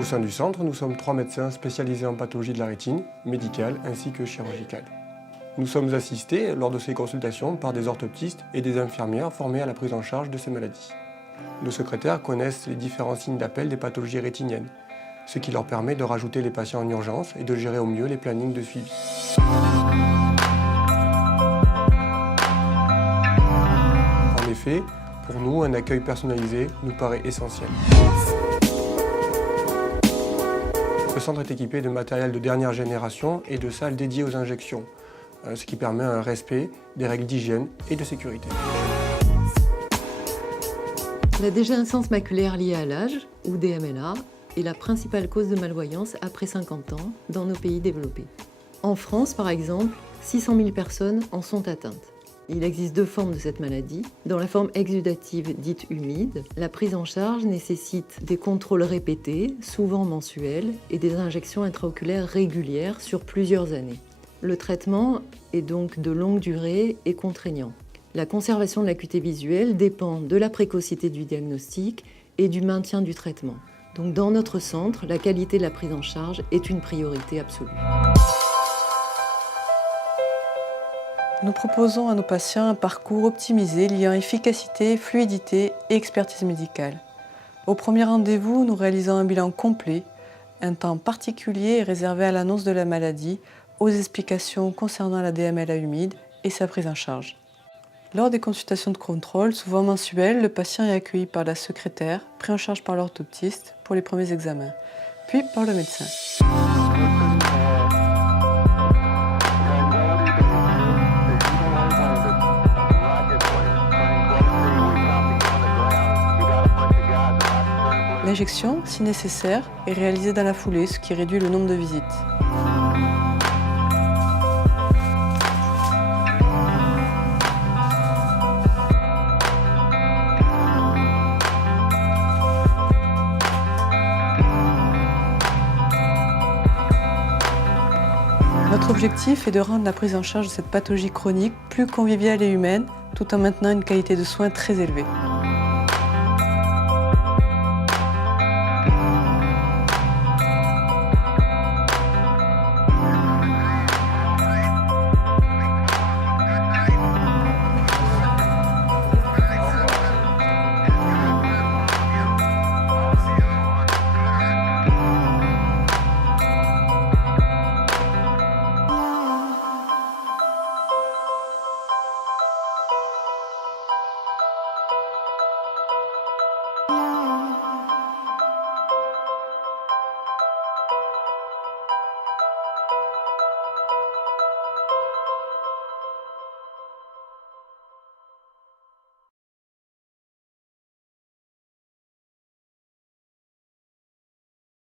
Au sein du centre, nous sommes 3 médecins spécialisés en pathologie de la rétine, médicale ainsi que chirurgicale. Nous sommes assistés lors de ces consultations par des orthoptistes et des infirmières formés à la prise en charge de ces maladies. Nos secrétaires connaissent les différents signes d'appel des pathologies rétiniennes, ce qui leur permet de rajouter les patients en urgence et de gérer au mieux les plannings de suivi. En effet, pour nous, un accueil personnalisé nous paraît essentiel. Le centre est équipé de matériel de dernière génération et de salles dédiées aux injections, ce qui permet un respect des règles d'hygiène et de sécurité. La dégénérescence maculaire liée à l'âge, ou DMLA, est la principale cause de malvoyance après 50 ans dans nos pays développés. En France, par exemple, 600 000 personnes en sont atteintes. Il existe 2 formes de cette maladie. Dans la forme exudative dite humide, la prise en charge nécessite des contrôles répétés, souvent mensuels, et des injections intraoculaires régulières sur plusieurs années. Le traitement est donc de longue durée et contraignant. La conservation de l'acuité visuelle dépend de la précocité du diagnostic et du maintien du traitement. Donc dans notre centre, la qualité de la prise en charge est une priorité absolue. Nous proposons à nos patients un parcours optimisé liant efficacité, fluidité et expertise médicale. Au premier rendez-vous, nous réalisons un bilan complet. Un temps particulier est réservé à l'annonce de la maladie, aux explications concernant la DMLA humide et sa prise en charge. Lors des consultations de contrôle, souvent mensuelles, le patient est accueilli par la secrétaire, pris en charge par l'orthoptiste pour les premiers examens, puis par le médecin. L'injection, si nécessaire, est réalisée dans la foulée, ce qui réduit le nombre de visites. Notre objectif est de rendre la prise en charge de cette pathologie chronique plus conviviale et humaine, tout en maintenant une qualité de soins très élevée.